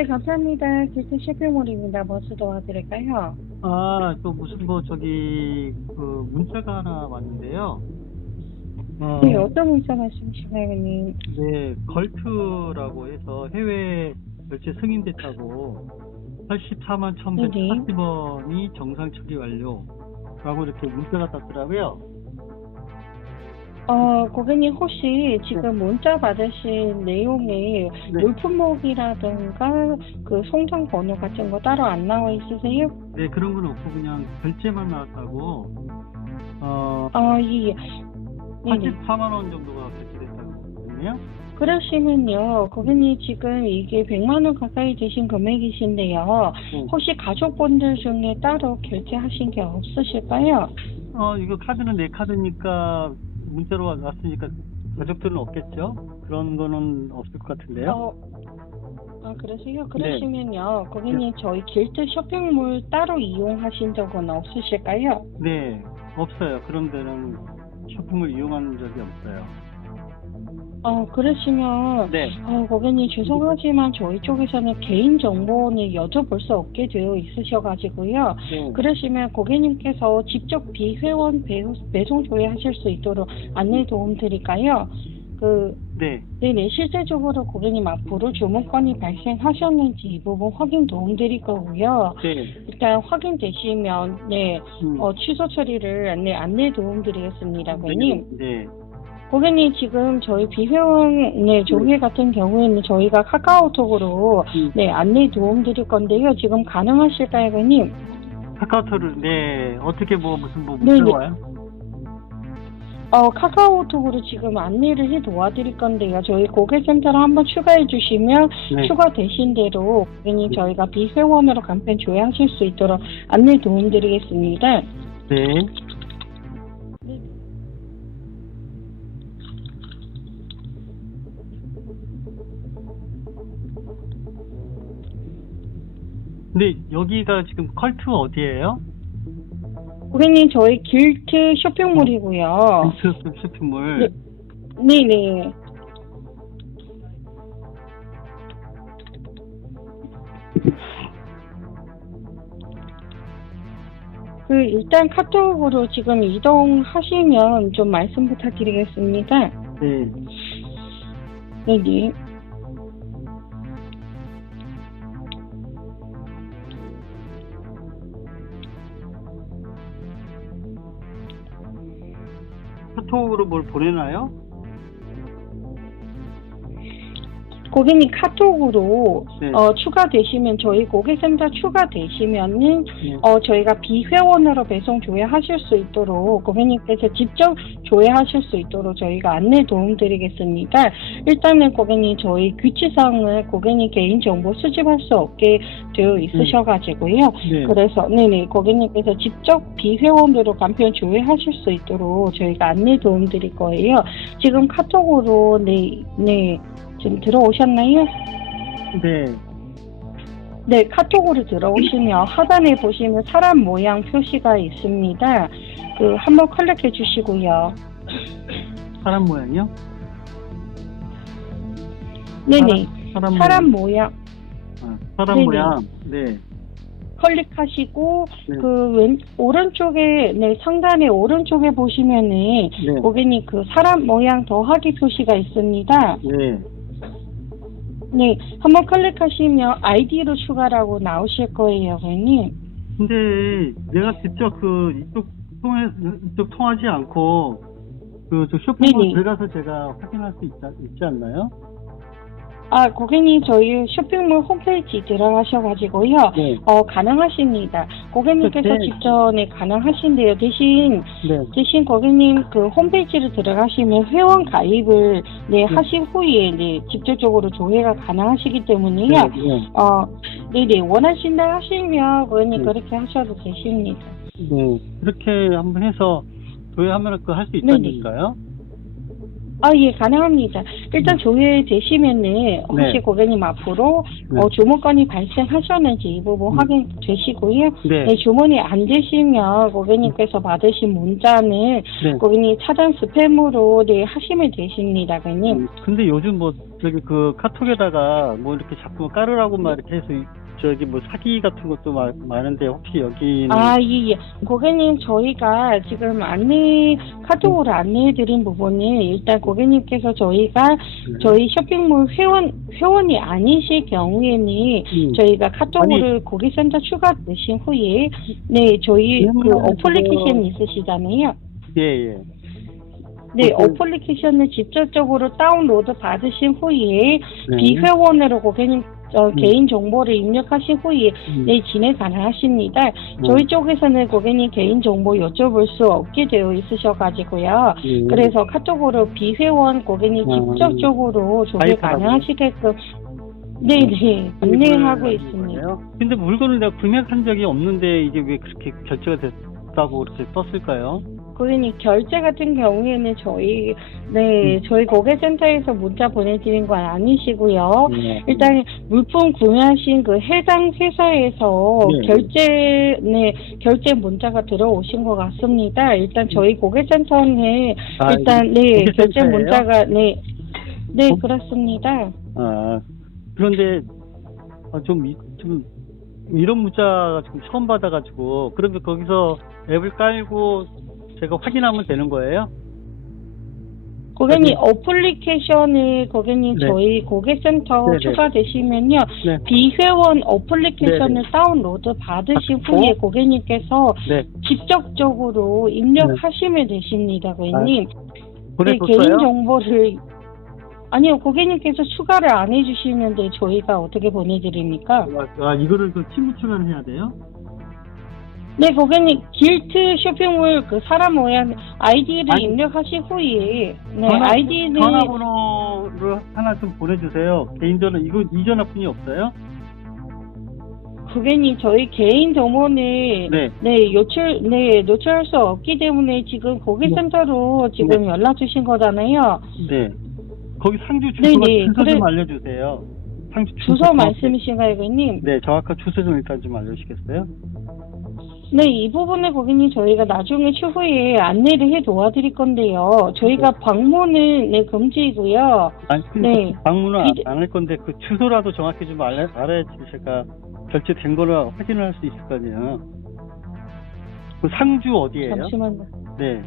네, 감사합니다. 길트 쇼핑몰입니다. 무엇을 도와드릴까요? 아, 또 무슨 뭐 저기 그 문자가 하나 왔는데요. 어, 네, 어떤 문자 말씀이신가요, 님? 네, 걸트라고 해서 해외 결제 승인됐다고 84만 1,140원이 정상 처리 완료라고 이렇게 문자가 떴더라고요. 어, 고객님 혹시 지금 문자 받으신 내용에 네. 물품목이라든가 그 송장 번호 같은 거 따로 안 나와 있으세요? 네, 그런 건 없고 그냥 결제만 나왔다고 어, 아, 예. 네네. 84만 원 정도가 결제됐다고 했네요. 그러시면요, 고객님 지금 이게 100만 원 가까이 되신 금액이신데요. 네. 혹시 가족분들 중에 따로 결제하신 게 없으실까요? 어, 이거 카드는 내 카드니까 문자로 와- 왔으니까 가족들은 없겠죠? 그런 거는 없을 것 같은데요. 어, 아, 그러세요? 네. 그러시면요, 고객님 저희 길드 쇼핑몰 따로 이용하신 적은 없으실까요? 네, 없어요. 그런 데는 쇼핑을 이용한 적이 없어요. 어, 그러시면, 네. 어, 고객님 죄송하지만 저희 쪽에서는 개인 정보는 여쭤볼 수 없게 되어 있으셔가지고요. 네. 그러시면 고객님께서 직접 비회원 배- 배송 조회하실 수 있도록 안내 도움 드릴까요? 그, 네. 네네, 실제적으로 고객님 앞으로 주문건이 발생하셨는지 이 부분 확인 도움 드릴 거고요. 네. 일단 확인되시면, 네, 음. 어, 취소 처리를 네, 안내 도움 드리겠습니다, 고객님. 네. 고객님 지금 저희 비회원 네, 조회 같은 경우에는 저희가 카카오톡으로 음. 네, 안내 도움 드릴 건데요. 지금 가능하실까요, 고객님? 카카오톡을, 네. 어떻게 뭐, 무슨 뭐, 네, 문자 네. 와요? 어, 카카오톡으로 지금 안내를 해 도와드릴 건데요. 저희 고객센터를 한번 추가해 주시면 네. 추가 되신 대로 고객님 저희가 비회원으로 간편 조회하실 수 있도록 안내 도움 드리겠습니다. 네. 근데 여기가 지금 컬트 어디예요? 고객님 저희 길트 쇼핑몰이고요. 인터스 쇼핑몰. 네. 네네. 그 일단 카톡으로 지금 이동하시면 좀 말씀 부탁드리겠습니다. 네. 네네. 카톡으로 뭘 보내나요? 고객님 카톡으로 네. 어, 추가되시면 저희 고객센터 추가되시면은 네. 어, 저희가 비회원으로 배송 조회하실 수 있도록 고객님께서 직접 조회하실 수 있도록 저희가 안내 도움 드리겠습니다. 일단은 고객님 저희 규칙상을 고객님 개인 정보 수집할 수 없게 되어 있으셔가지고요. 네. 그래서 네네 고객님께서 직접 비회원으로 간편 조회하실 수 있도록 저희가 안내 도움 드릴 거예요. 지금 카톡으로 네네 지금 들어오셨나요? 네. 네, 카톡으로 들어오시면 하단에 보시면 사람 모양 표시가 있습니다. 그 한번 클릭해 주시고요. 사람 모양이요? 네네. 사람, 사람 모양 모양. 아, 사람 네네. 모양. 네. 클릭하시고 네. 그 왼 오른쪽에 네 상단에 오른쪽에 보시면은 네. 고객님 그 사람 모양 더하기 표시가 있습니다. 네. 네, 한번 클릭하시면 아이디로 추가라고 나오실 거예요, 고객님. 근데 내가 직접 그 이쪽 통해 이쪽 통하지 않고 그저 쇼핑몰 네네. 들어가서 제가 확인할 수 있지, 있지 않나요? 아, 고객님 저희 쇼핑몰 홈페이지 들어가셔가지고요. 네. 어, 가능하십니다. 고객님께서 네. 직접 네, 가능하신데요. 대신, 네. 대신 고객님 그 홈페이지를 들어가시면 회원 가입을 네, 하신 후에 네, 직접적으로 조회가 가능하시기 때문에요. 네. 네. 어, 네네, 원하신다 하시면 고객님 네. 그렇게 하셔도 되십니다. 네. 그렇게 한번 해서 조회하면 그 할수 있다는 네네. 건가요? 아, 예, 가능합니다. 일단 조회 되시면은 혹시 네. 고객님 앞으로 네. 어, 주문건이 발생하셨는지 이 부분 음. 확인되시고요. 네. 네, 주문이 안 되시면 고객님께서 받으신 문자는 네. 고객님 차단 스팸으로 네, 하시면 되십니다, 고객님. 음, 근데 요즘 뭐 저기 그 카톡에다가 뭐 이렇게 자꾸 깔으라고 막 이렇게 해서 이- 저기 뭐 사기 같은 것도 마- 많은데 혹시 여기는 아, 예, 예. 고객님, 저희가 지금 안내, 카톡으로 안내해드린 부분은 일단 고객님께서 저희가 네. 저희 쇼핑몰 회원, 회원이 아니실 경우에는 음. 저희가 카톡으로 고객센터 추가 되신 후에 네, 저희 그 그러면 어플리케이션 있으시잖아요. 예, 예. 네, 어떤- 어플리케이션을 직접적으로 다운로드 받으신 후에 네. 비회원으로 고객님 어, 음. 개인 정보를 입력하신 후에 음. 네, 진행 가능하십니다. 음. 저희 쪽에서는 고객님 개인 정보 여쭤볼 수 없게 되어 있으셔가지고요. 음. 그래서 카톡으로 비회원 고객님 음. 직접적으로 조회? 가능하시게끔 네네 안내하고 하는 있습니다. 거예요? 근데 물건을 내가 구매한 적이 없는데 이게 왜 그렇게 결제가 됐다고 그렇게 떴을까요? 고객님 결제 같은 경우에는 저희 네 음. 저희 고객센터에서 문자 보내드린 건 아니시고요. 네. 일단 물품 구매하신 그 해당 회사에서 네. 결제 네 결제 문자가 들어오신 것 같습니다. 일단 저희 고객센터는 아, 일단 네 고객센터예요? 결제 문자가 네네 어? 그렇습니다. 아, 그런데 아, 좀, 이- 좀 이런 문자가 지금 처음 받아가지고 그러면 거기서 앱을 깔고 제가 확인하면 되는 거예요? 고객님 어플리케이션을 고객님 네. 저희 고객센터 네, 네. 추가되시면요 네. 비회원 어플리케이션을 네, 다운로드 받으신 받고? 후에 고객님께서 네. 직접적으로 입력하시면 되십니다, 고객님. 네, 보내줬어요? 개인 정보를 아니요, 고객님께서 추가를 안 해주시는데 저희가 어떻게 보내드립니까? 아, 이거를 그 친구 추가해야 돼요? 네, 고객님 길트 쇼핑몰 그 사람 모양 아이디를 아니, 입력하신 후에 네 전화- 아이디는 전화번호를 하나 좀 보내주세요. 개인 전화, 이거 이 전화뿐이 없어요? 고객님 저희 개인 정보는 네. 네, 요출, 네, 노출할 수 없기 때문에 지금 고객센터로 지금 연락 주신 거잖아요. 네. 거기 상주 주소가 네, 네. 주소 그래- 좀 알려주세요. 상주 주소 정확히- 말씀이신가요, 고객님? 네, 정확한 주소 좀 일단 좀 알려주시겠어요? 네, 이 부분에 고객님 저희가 나중에 추후에 안내를 해 도와드릴 건데요. 저희가 방문은 네, 금지이고요. 아니, 네. 방문은 이제- 안 할 건데 그 주소라도 정확히 좀 알아, 알아야지 제가 결제된 거를 확인을 할 수 있을 거 아니에요. 그 상주 어디예요? 잠시만요. 네.